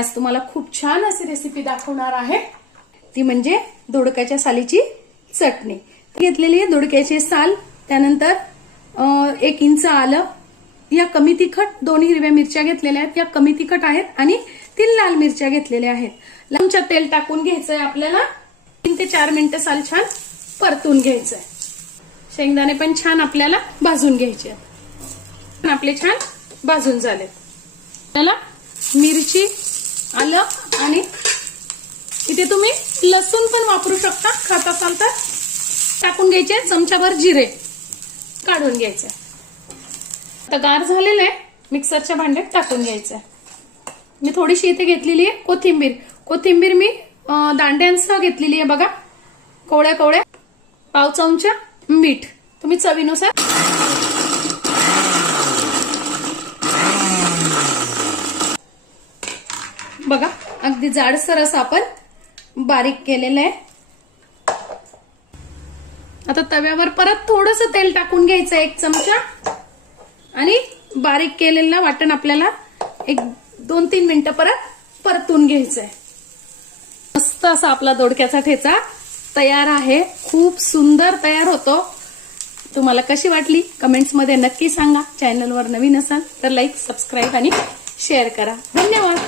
आज तुम्हाला खूप छान अशी रेसिपी दाखवणार आहे, ती म्हणजे दोडक्याच्या सालीची चटणी। घेतलेली आहे दोडक्याची साल, त्यानंतर 1 इंच आलं, या कमी तिखट, 2 हिरव्या मिरच्या घेतलेल्या आहेत, या कमी तिखट आहेत, आणि 3 लाल मिरच्या घेतलेल्या आहेत। चमचा तेल टाकून घ्यायचंय आपल्याला, 3 ते 4 मिनिटं साल छान परतून घ्यायचंय। शेंगदाणे पण छान आपल्याला भाजून घ्यायचे, आपले छान भाजून झाले। त्याला मिरची, आलं आणि इथे तुम्ही लसूण पण वापरू शकता, खात असाल तर टाकून घ्यायचे। चमचाभर जिरे काढून घ्यायचे। आता गार झालेलं आहे, मिक्सरच्या भांड्यात टाकून घ्यायचं। मी थोडीशी इथे घेतलेली आहे कोथिंबीर मी दांड्यांसह घेतलेली आहे बघा, कोवळ्या कोवळ्या। पाव चमचा मीठ, तुम्ही चवीनुसार। बघा अगदी जाडसर असं आपण बारीक केलेलं आहे। आता तव्यावर परत थोडंसं तेल टाकून घ्यायचं 1 चमचा, आणि बारीक केलेलं वाटण आपल्याला 2-3 मिनिटं परत परतून घ्यायचंय। मस्त असा आपला दोडक्याचा ठेचा तयार आहे, खूप सुंदर तयार होतो। तुम्हाला कशी वाटली कमेंट्स मध्ये नक्की सांगा। चॅनलवर नवीन असाल तर लाईक, सबस्क्राईब आणि शेअर करा। धन्यवाद।